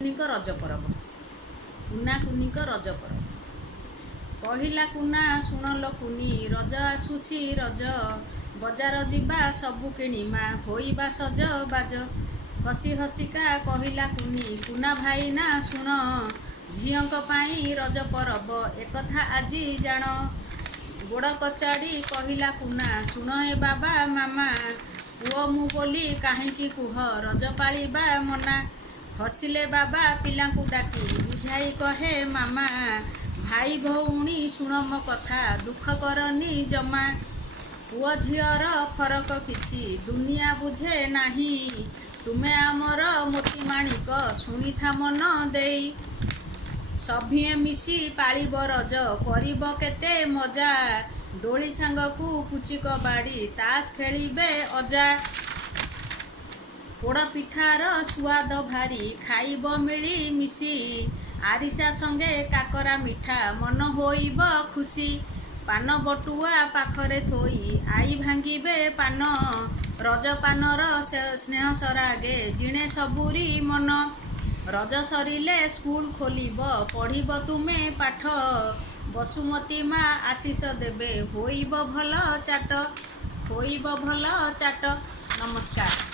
कुनिक रज परब कुना कुनिक रज परब पहिला कुना शुणल कुनी रज आसुछि रज बजार जिबा सबु किणीमा होइबा सज बाज हसी हसिका कहिला कुनी कुना भाईना शुण झियंक पाई रज परब एकथा आजी जाण गोड़ कचाड़ी कहिला कुना शुण हे बाबा मामा पुओ मु बोली काहींकी कुह रज पालिबा मना हसिले बाबा पिलांकु डाकी बुझाई कहे मामा भाई भौणी शुण मो कथा दुख करनी जमा पुओ झियर फरक किछि दुनिया बुझे नाही तुमे आमर मोती माणिक शुणिथा मन देई सभिए मिसी पालिब रज करिब केते मजा दोली सांगकु पुची कबाड़ी तास खेलिबे अजा पोड़ पिठार स्वाद भारी खाइब मिली मिसी आरिसा संगे काकरा मिठा मन होइब खुशी पान बटुआ पाखरे थोई आई भांगिबे पान रज पानर स्नेह सरागे जिणे सबुरी मन रज सरिले स्कूल खोलिब पढ़िब तुमे पाठ बसुमती माँ आशीष देबे होइब भल चाट नमस्कार।